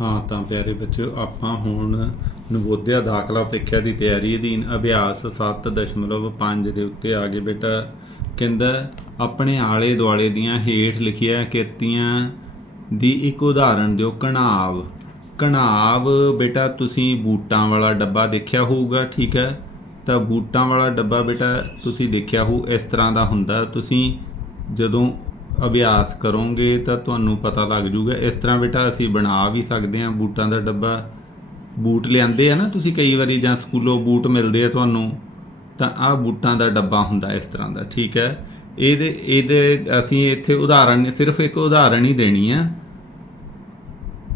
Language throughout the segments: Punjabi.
ਹਾਂ, ਤਾਂ ਪਿਆਰੇ ਬੱਚਿਓ, ਆਪਾਂ ਹੁਣ ਨਵੋਦਿਆ ਦਾਖਲਾ ਪ੍ਰੀਖਿਆ ਦੀ ਤਿਆਰੀ, ਅਧੀਨ ਅਭਿਆਸ 7.5 ਦੇ ਉੱਤੇ ਆ ਗਏ ਬੇਟਾ। ਕਹਿੰਦਾ, ਆਪਣੇ ਆਲੇ ਦੁਆਲੇ ਦੀਆਂ ਹੇਠ ਲਿਖੀਆਂ ਕਿਰਤੀਆਂ ਦੀ ਇੱਕ ਉਦਾਹਰਣ ਦਿਓ, ਕਣਾਵ। ਕਣਾਵ, ਬੇਟਾ, ਤੁਸੀਂ ਬੂਟਾਂ ਵਾਲਾ ਡੱਬਾ ਦੇਖਿਆ ਹੋਊਗਾ, ਠੀਕ ਹੈ? ਤਾਂ ਬੂਟਾਂ ਵਾਲਾ ਡੱਬਾ ਬੇਟਾ, ਤੁਸੀਂ ਦੇਖਿਆ ਹੋਊ, ਇਸ ਤਰ੍ਹਾਂ ਦਾ ਹੁੰਦਾ। ਤੁਸੀਂ ਜਦੋਂ ਅਭਿਆਸ ਕਰੋਗੇ ਤਾਂ ਤੁਹਾਨੂੰ ਪਤਾ ਲੱਗ ਜੂਗਾ। ਇਸ ਤਰ੍ਹਾਂ ਬੇਟਾ ਅਸੀਂ ਬਣਾ ਵੀ ਸਕਦੇ ਹਾਂ ਬੂਟਾਂ ਦਾ ਡੱਬਾ। ਬੂਟ ਲਿਆਂਦੇ ਆ ਨਾ ਤੁਸੀਂ ਕਈ ਵਾਰੀ ਜਾਂ ਸਕੂਲੋਂ ਬੂਟ ਮਿਲਦੇ ਆ ਤੁਹਾਨੂੰ, ਤਾਂ ਆਹ ਬੂਟਾਂ ਦਾ ਡੱਬਾ ਹੁੰਦਾ ਇਸ ਤਰ੍ਹਾਂ ਦਾ, ਠੀਕ ਹੈ? ਇਹਦੇ ਇਹਦੇ ਅਸੀਂ ਇੱਥੇ ਉਦਾਹਰਣ ਸਿਰਫ ਇੱਕ ਉਦਾਹਰਣ ਹੀ ਦੇਣੀ ਆ।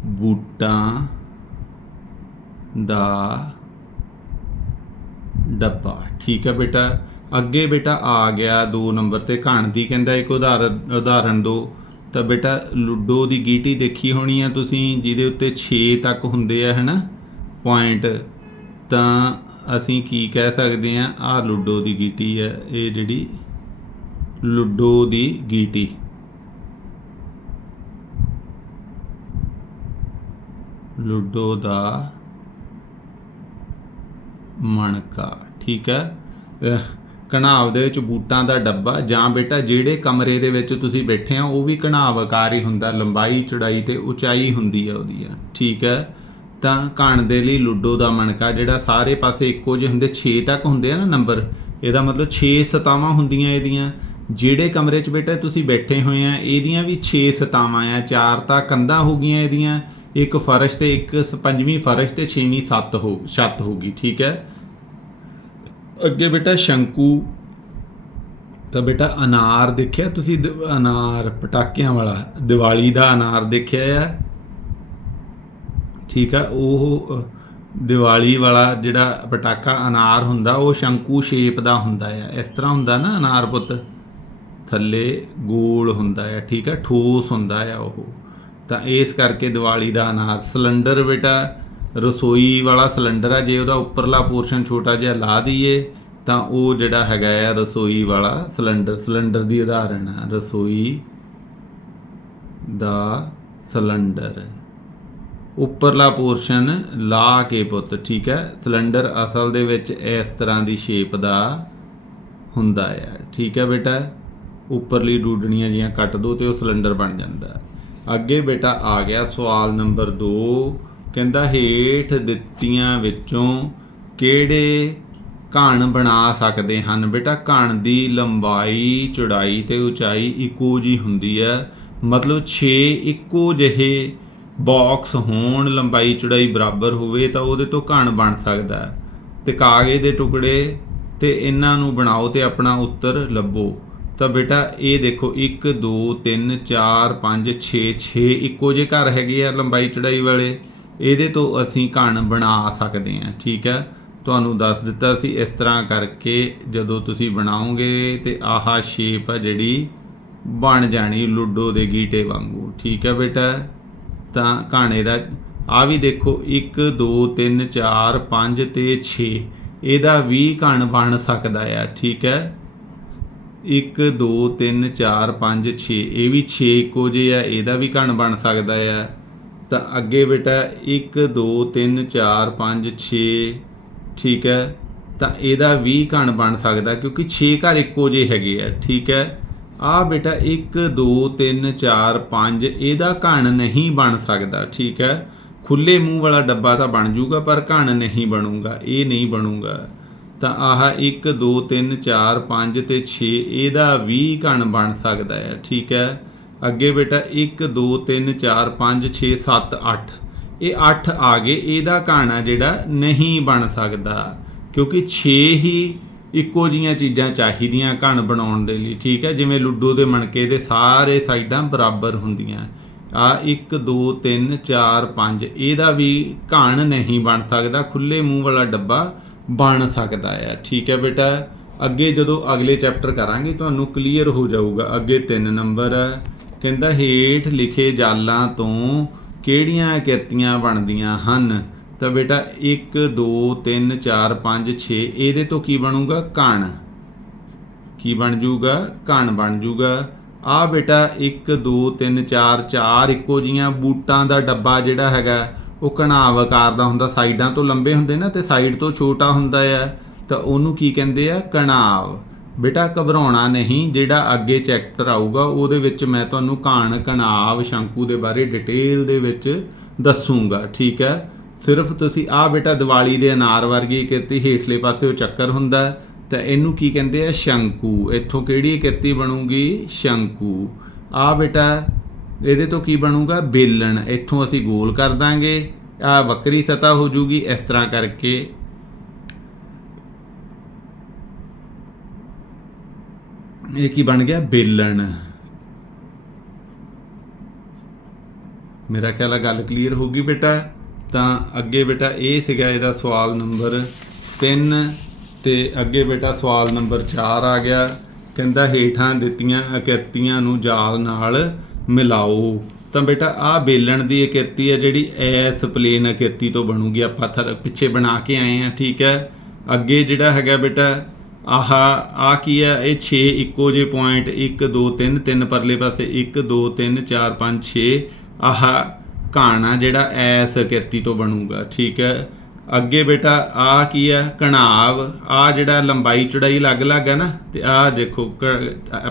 ਬੂਟਾਂ ਦਾ ਡੱਬਾ, ਠੀਕ ਹੈ ਬੇਟਾ? ਅੱਗੇ ਬੇਟਾ ਆ ਗਿਆ 2 ਨੰਬਰ ਤੇ, ਘਣ ਦੀ ਕਹਿੰਦਾ ਇੱਕ ਉਦਾਹਰਨ ਉਦਾਹਰਣ ਦੋ। ਤਾਂ ਬੇਟਾ ਲੁੱਡੋ ਦੀ ਗੀਟੀ ਦੇਖੀ ਹੋਣੀ ਆ ਤੁਸੀਂ, ਜਿਹਦੇ ਉੱਤੇ 6 ਤੱਕ ਹੁੰਦੇ ਆ, ਹਨਾ? ਪੁਆਇੰਟ ਤਾਂ ਅਸੀਂ ਕੀ ਕਹਿ ਸਕਦੇ ਆ ਆ ਲੁੱਡੋ ਦੀ ਗੀਟੀ ਹੈ ਇਹ ਜਿਹੜੀ ਲੁੱਡੋ ਦੀ ਗੀਟੀ। ਲੁੱਡੋ ਦਾ ਮਣਕਾ, ਠੀਕ ਹੈ ਘਣਾਵ ਦੇ ਵਿੱਚ ਬੂਟਾਂ ਦਾ ਡੱਬਾ ਜਾਂ ਬੇਟਾ ਜਿਹੜੇ ਕਮਰੇ ਦੇ ਵਿੱਚ ਤੁਸੀਂ ਬੈਠੇ ਆ ਉਹ ਵੀ ਘਣਾਵ ਆਕਾਰ ਹੀ ਹੁੰਦਾ, ਲੰਬਾਈ, ਚੌੜਾਈ ਤੇ ਉਚਾਈ ਹੁੰਦੀ ਹੈ ਉਹਦੀ ਆ, ਠੀਕ ਹੈ? ਤਾਂ ਘਣ ਦੇ ਲਈ ਲੁੱਡੋ ਦਾ ਮਣਕਾ ਜਿਹੜਾ ਸਾਰੇ ਪਾਸੇ ਇੱਕੋ ਜਿਹੇ ਹੁੰਦੇ 6 ਤੱਕ ਹੁੰਦੇ ਆ ਨਾ ਨੰਬਰ, ਇਹਦਾ ਮਤਲਬ 6 ਸਤਾਵਾਂ ਹੁੰਦੀਆਂ ਇਹਦੀਆਂ। ਜਿਹੜੇ ਕਮਰੇ 'ਚ ਬੇਟਾ ਤੁਸੀਂ ਬੈਠੇ ਹੋਏ ਆ, ਇਹਦੀਆਂ ਵੀ 6 ਸਤਾਵਾਂ ਆ, ਚਾਰ ਤਾਂ ਕੰਧਾਂ ਹੋ ਗਈਆਂ ਇਹਦੀਆਂ, ਇੱਕ ਫਰਸ਼ ਤੇ ਇੱਕ ਸ- ਪੰਜਵੀਂ ਫਰਸ਼ ਤੇ ਛੇਵੀਂ ਸੱਤ ਹੋ ਛੱਤ ਹੋਗੀ ਠੀਕ ਹੈ? ਅੱਗੇ ਬੇਟਾ ਸ਼ੰਕੂ ਤਾਂ ਬੇਟਾ ਅਨਾਰ ਦੇਖਿਆ? ਤੁਸੀਂ ਦ- ਅਨਾਰ ਪਟਾਕਿਆਂ ਵਾਲਾ ਦੀਵਾਲੀ ਦਾ ਅਨਾਰ ਦੇਖਿਆ ਆ? ਠੀਕ ਆ ਉਹ ਅ, ਦੀਵਾਲੀ ਵਾਲਾ ਜਿਹੜਾ ਪਟਾਕਾ ਅਨਾਰ ਹੁੰਦਾ ਉਹ ਸ਼ੰਕੂ ਸ਼ੇਪ ਦਾ ਹੁੰਦਾ ਆ। ਇਸ ਤਰ੍ਹਾਂ ਹੁੰਦਾ ਨਾ ਅਨਾਰ ਪੁੱਤ। ਥੱਲੇ ਗੋਲ ਹੁੰਦਾ ਆ ਠੀਕ ਆ ਠੋਸ ਹੁੰਦਾ ਆ ਉਹ। ਤਾਂ ਇਸ ਕਰਕੇ ਦੀਵਾਲੀ ਦਾ ਅਨਾਰ। ਸਿਲੰਡਰ ਬੇਟਾ ਰਸੋਈ ਵਾਲਾ ਸਿਲੰਡਰ ਆ, ਜੇ ਉਹਦਾ ਉੱਪਰਲਾ ਪੋਰਸ਼ਨ ਛੋਟਾ ਜਿਹਾ ਲਾ ਦਈਏ, ਤਾਂ ਉਹ ਜਿਹੜਾ ਹੈਗਾ ਆ ਰਸੋਈ ਵਾਲਾ ਸਿਲੰਡਰ ਸਿਲੰਡਰ ਦੀ ਉਦਾਹਰਣ ਆ, ਰਸੋਈ ਦਾ ਸਿਲੰਡਰ। ਉੱਪਰਲਾ ਪੋਰਸ਼ਨ ਲਾ ਕੇ ਪੁੱਤ, ਠੀਕ ਹੈ? ਸਿਲੰਡਰ ਅਸਲ ਦੇ ਵਿੱਚ ਇਸ ਤਰ੍ਹਾਂ ਦੀ ਸ਼ੇਪ ਦਾ ਹੁੰਦਾ ਹੈ ਠੀਕ ਹੈ ਬੇਟਾ? ਉੱਪਰਲੀ ਡੂਡਣੀਆਂ ਜੀਆਂ ਕੱਟ ਦੋ ਤੇ ਉਹ ਸਿਲੰਡਰ ਬਣ ਜਾਂਦਾ। ਅੱਗੇ ਬੇਟਾ ਆ ਗਿਆ ਸਵਾਲ ਨੰਬਰ 2 ਕਹਿੰਦਾ ਹੇਠ ਦਿੱਤੀਆਂ ਵਿੱਚੋਂ ਕਿਹੜੇ ਘਣ ਬਣਾ ਸਕਦੇ ਹਨ? ਬੇਟਾ, ਘਣ ਦੀ ਲੰਬਾਈ, ਚੌੜਾਈ ਤੇ ਉਚਾਈ ਇੱਕੋ ਜੀ ਹੁੰਦੀ ਹੈ। ਮਤਲਬ 6 ਇੱਕੋ ਜਿਹੇ ਬਾਕਸ ਹੋਣ, ਲੰਬਾਈ, ਚੌੜਾਈ ਬਰਾਬਰ ਹੋਵੇ ਤਾਂ ਉਹਦੇ ਤੋਂ ਘਣ ਬਣ ਸਕਦਾ ਹੈ। ਤੇ ਕਾਗਜ਼ ਦੇ ਟੁਕੜੇ ਤੇ ਇਹਨਾਂ ਨੂੰ ਬਣਾਓ ਤੇ ਆਪਣਾ ਉੱਤਰ ਲੱਭੋ। ਤਾਂ ਬੇਟਾ, ਇਹ ਦੇਖੋ 1 2 3 4 5 6 6 ਇੱਕੋ ਜਿਹੇ ਘਰ ਹੈਗੇ ਆ ਲੰਬਾਈ, ਚੌੜਾਈ ਵਾਲੇ। ਇਹਦੇ ਤੋਂ ਅਸੀਂ ਘਣ ਬਣਾ ਸਕਦੇ ਹਾਂ, ਠੀਕ ਹੈ? ਤੁਹਾਨੂੰ ਦੱਸ ਦਿੱਤਾ ਸੀ ਇਸ ਤਰ੍ਹਾਂ ਕਰਕੇ ਜਦੋਂ ਤੁਸੀਂ ਬਣਾਓਗੇ ਤੇ ਆਹਾ ਸ਼ੇਪ ਆ ਜਿਹੜੀ ਬਣ ਜਾਣੀ ਲੁੱਡੋ ਦੇ ਗੀਟੇ ਵਾਂਗੂ, ਠੀਕ ਹੈ ਬੇਟਾ? ਤਾਂ ਘਾਣੇ ਦਾ ਆ ਵੀ ਦੇਖੋ 1 2 3 4 5 ਤੇ 6 ਇਹਦਾ ਵੀ ਘਣ ਬਣ ਸਕਦਾ ਆ, ਠੀਕ ਹੈ? 1 2 3 4 5 6 ਇਹ ਵੀ 6 ਇੱਕੋ ਜਿਹੇ ਆ, ਇਹਦਾ ਵੀ ਘਣ ਬਣ ਸਕਦਾ ਆ। ਤਾਂ ਅੱਗੇ ਬੇਟਾ 1 2 3 4 5 6 ਠੀਕ ਹੈ? ਤਾਂ ਇਹਦਾ ਵੀ ਘਣ ਬਣ ਸਕਦਾ ਕਿਉਂਕਿ 6 ਘਰ ਇੱਕੋ ਜਿਹੇ ਹੈਗੇ ਆ, ਠੀਕ ਹੈ? ਆ ਬੇਟਾ 1 2 3 4 5 ਇਹਦਾ ਘਣ ਨਹੀਂ ਬਣ ਸਕਦਾ, ਠੀਕ ਹੈ? ਖੁੱਲੇ ਮੂੰਹ ਵਾਲਾ ਡੱਬਾ ਤਾਂ ਬਣ ਜੂਗਾ, ਪਰ ਘਣ ਨਹੀਂ ਬਣੂਗਾ, ਇਹ ਨਹੀਂ ਬਣੂਗਾ। ਤਾਂ ਆਹ 1 2 3 4 5 ਤੇ 6 ਇਹਦਾ ਵੀ ਘਣ ਬਣ ਸਕਦਾ ਹੈ, ਠੀਕ ਹੈ? ਅੱਗੇ ਬੇਟਾ 1 2 3 4 5 6 7 8 ਇਹ 8 ਆ ਗਏ, ਇਹਦਾ ਘਣ ਆ ਜਿਹੜਾ ਨਹੀਂ ਬਣ ਸਕਦਾ, ਕਿਉਂਕਿ 6 ਹੀ ਇੱਕੋ ਜੀਆਂ ਚੀਜ਼ਾਂ ਚਾਹੀਦੀਆਂ ਘਣ ਬਣਾਉਣ ਦੇ ਲਈ, ਠੀਕ ਹੈ? ਜਿਵੇਂ ਲੁੱਡੋ ਦੇ ਮਣਕੇ ਦੇ ਸਾਰੇ ਸਾਈਡਾਂ ਬਰਾਬਰ ਹੁੰਦੀਆਂ। ਆ 1 2 3 4 5 ਇਹਦਾ ਵੀ ਘਣ ਨਹੀਂ ਬਣ ਸਕਦਾ, ਖੁੱਲੇ ਮੂੰਹ ਵਾਲਾ ਡੱਬਾ ਬਣ ਸਕਦਾ ਹੈ ਠੀਕ ਹੈ ਬੇਟਾ? ਅੱਗੇ ਜਦੋਂ ਅਗਲੇ ਚੈਪਟਰ ਕਰਾਂਗੇ, ਤੁਹਾਨੂੰ ਕਲੀਅਰ ਹੋ ਜਾਊਗਾ, ਅੱਗੇ 3 ਨੰਬਰ। ਹੈ ਕਹਿੰਦਾ, ਹੇਠ ਲਿਖੇ ਜਾਲਾਂ ਤੋਂ ਕਿਹੜੀਆਂ ਕਿਰਤੀਆਂ ਬਣਦੀਆਂ ਹਨ? ਤਾਂ ਬੇਟਾ 1 2 3 4 5 6 ਇਹਦੇ ਤੋਂ ਕੀ ਬਣੂਗਾ? ਕਣ। ਕੀ ਬਣ ਜੂਗਾ? ਕਣ ਬਣ ਜੂਗਾ। ਆ ਬੇਟਾ 1 2 3 4 ਚਾਰ, ਇੱਕੋ ਜੀਆਂ ਬੂਟਾਂ ਦਾ ਡੱਬਾ ਜਿਹੜਾ ਹੈਗਾ, ਉਹ ਘਣਾਵ ਆਕਾਰ ਦਾ ਹੁੰਦਾ, ਸਾਈਡਾਂ ਤੋਂ ਲੰਬੇ ਹੁੰਦੇ ਨਾ ਤੇ ਸਾਈਡ ਤੋਂ ਛੋਟਾ ਹੁੰਦਾ ਆ। ਤਾਂ ਉਹਨੂੰ ਕੀ ਕਹਿੰਦੇ ਆ? ਕਣਾਵ। ਬੇਟਾ ਘਬਰਾਉਣਾ ਨਹੀਂ, ਜਿਹੜਾ ਅੱਗੇ ਚੈਪਟਰ ਆਊਗਾ ਉਹਦੇ ਵਿੱਚ ਮੈਂ ਤੁਹਾਨੂੰ ਕਾਣ ਕਣਾਵ ਸ਼ੰਕੂ ਦੇ ਬਾਰੇ ਡਿਟੇਲ ਦੇ ਵਿੱਚ ਦੱਸੂਗਾ, ਠੀਕ ਹੈ? ਸਿਰਫ ਤੁਸੀਂ ਆ ਬੇਟਾ ਦੀਵਾਲੀ ਦੇ ਅਨਾਰ ਵਰਗੀ ਕਿਰਤੀ ਹੇਠਲੇ ਪਾਸੇ ਉਹ ਚੱਕਰ ਹੁੰਦਾ ਤਾਂ ਇਹਨੂੰ ਕੀ ਕਹਿੰਦੇ ਆ? ਸ਼ੰਕੂ। ਇੱਥੋਂ ਕਿਹੜੀ ਕਿਰਤੀ ਬਣੂਗੀ? ਸ਼ੰਕੂ। ਆ ਬੇਟਾ, ਇਹਦੇ ਤੋਂ ਕੀ ਬਣੂਗਾ? ਬੇਲਣ। ਇੱਥੋਂ ਅਸੀਂ ਗੋਲ ਕਰ ਦਾਂਗੇ। ਆ ਵਕਰੀ ਸਤਾ ਹੋ ਜੂਗੀ, ਇਸ ਤਰ੍ਹਾਂ ਕਰਕੇ। ਇਹ ਕੀ ਬਣ ਗਿਆ? ਬੇਲਣ। ਮੇਰਾ ਖਿਆਲ ਆ ਗੱਲ ਕਲੀਅਰ ਹੋ ਗਈ ਬੇਟਾ। ਤਾਂ ਅੱਗੇ ਬੇਟਾ ਇਹ ਸੀਗਾ ਇਹਦਾ ਸਵਾਲ ਨੰਬਰ 3 ਤੇ ਅੱਗੇ ਬੇਟਾ ਸਵਾਲ ਨੰਬਰ 4 ਆ ਗਿਆ। ਕਹਿੰਦਾ ਹੇਠਾਂ ਦਿੱਤੀਆਂ ਅਕਿਰਤੀਆਂ ਨੂੰ ਜਾਲ ਨਾਲ ਮਿਲਾਓ। ਤਾਂ ਬੇਟਾ ਆ ਬੇਲਣ ਦੀ ਅਕਿਰਤੀ ਹੈ ਜਿਹੜੀ ਐਸ ਪਲੇਨ ਅਕਿਰਤੀ ਤੋਂ ਬਣੂਗੀ। ਆਪਾਂ ਥਰ, ਪਿੱਛੇ ਬਣਾ ਕੇ ਆਏ ਆ, ਠੀਕ ਹੈ। ਅੱਗੇ ਜਿਹੜਾ ਹੈਗਾ ਬੇਟਾ ਆਹ, ਆ ਕੀ ਹੈ ਇਹ 6 ਇੱਕੋ ਜਿਹੇ ਪੁਆਇੰਟ 1 2 3 3 ਪਰਲੇ ਪਾਸੇ 1 2 3 4 5 6 ਆਹ, ਘਾਣਾ ਜਿਹੜਾ ਐਸ ਕਿਰਤੀ ਤੋਂ ਬਣੂਗਾ, ਠੀਕ ਹੈ? ਅੱਗੇ ਬੇਟਾ, ਆ ਕੀ ਹੈ ਕਣਾਵ ਆ ਜਿਹੜਾ ਲੰਬਾਈ ਚੌੜਾਈ ਅਲੱਗ-ਅਲੱਗ ਹੈ ਨਾ, ਤੇ ਆ ਦੇਖੋ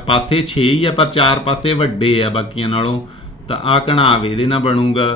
ਪਾਸੇ 6 ਹੀ ਆ, ਪਰ ਚਾਰ ਪਾਸੇ ਵੱਡੇ ਆ ਬਾਕੀਆਂ ਨਾਲੋਂ। ਤਾਂ ਆ ਕਣਾਵ ਇਹਦੇ ਨਾਲ ਬਣੂਗਾ।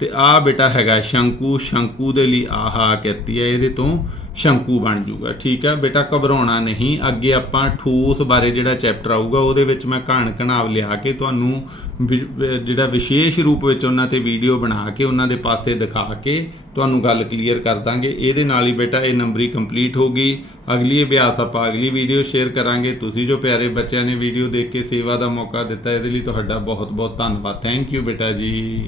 ਤੇ ਆ ਬੇਟਾ ਹੈਗਾ ਸ਼ੰਕੂ ਸ਼ੰਕੂ ਦੇ ਲਈ ਆਹਾ ਆਕਿਰਤੀ ਹੈ, ਇਹਦੇ ਤੋਂ ਸ਼ੰਕੂ ਬਣ ਜੂਗਾ, ਠੀਕ ਹੈ? ਬੇਟਾ ਘਬਰਾਉਣਾ ਨਹੀਂ, ਅੱਗੇ ਆਪਾਂ ਠੋਸ ਬਾਰੇ ਜਿਹੜਾ ਚੈਪਟਰ ਆਊਗਾ, ਉਹਦੇ ਵਿੱਚ ਮੈਂ ਘਾਣ ਘਣਾਵ ਲਿਆ ਕੇ ਤੁਹਾਨੂੰ ਵਿ- ਜਿਹੜਾ ਵਿਸ਼ੇਸ਼ ਰੂਪ ਵਿੱਚ ਉਹਨਾਂ ਤੇ ਵੀਡੀਓ ਬਣਾ ਕੇ, ਉਹਨਾਂ ਦੇ ਪਾਸੇ ਦਿਖਾ ਕੇ ਤੁਹਾਨੂੰ ਗੱਲ ਕਲੀਅਰ ਕਰ ਦਾਂਗੇ। ਇਹਦੇ ਨਾਲ ਹੀ ਬੇਟਾ ਇਹ ਨੰਬਰੀ ਕੰਪਲੀਟ ਹੋ ਗਈ। ਅਗਲੀ ਅਭਿਆਸ ਆਪਾਂ ਅਗਲੀ ਵੀਡੀਓ ਸ਼ੇਅਰ ਕਰਾਂਗੇ। ਤੁਸੀਂ ਜੋ ਪਿਆਰੇ ਬੱਚਿਆਂ ਨੇ ਵੀਡੀਓ ਦੇਖ ਕੇ ਸੇਵਾ ਦਾ ਮੌਕਾ ਦਿੱਤਾ, ਇਹਦੇ ਲਈ ਤੁਹਾਡਾ ਬਹੁਤ ਬਹੁਤ ਧੰਨਵਾਦ। ਥੈਂਕ ਯੂ ਬੇਟਾ ਜੀ।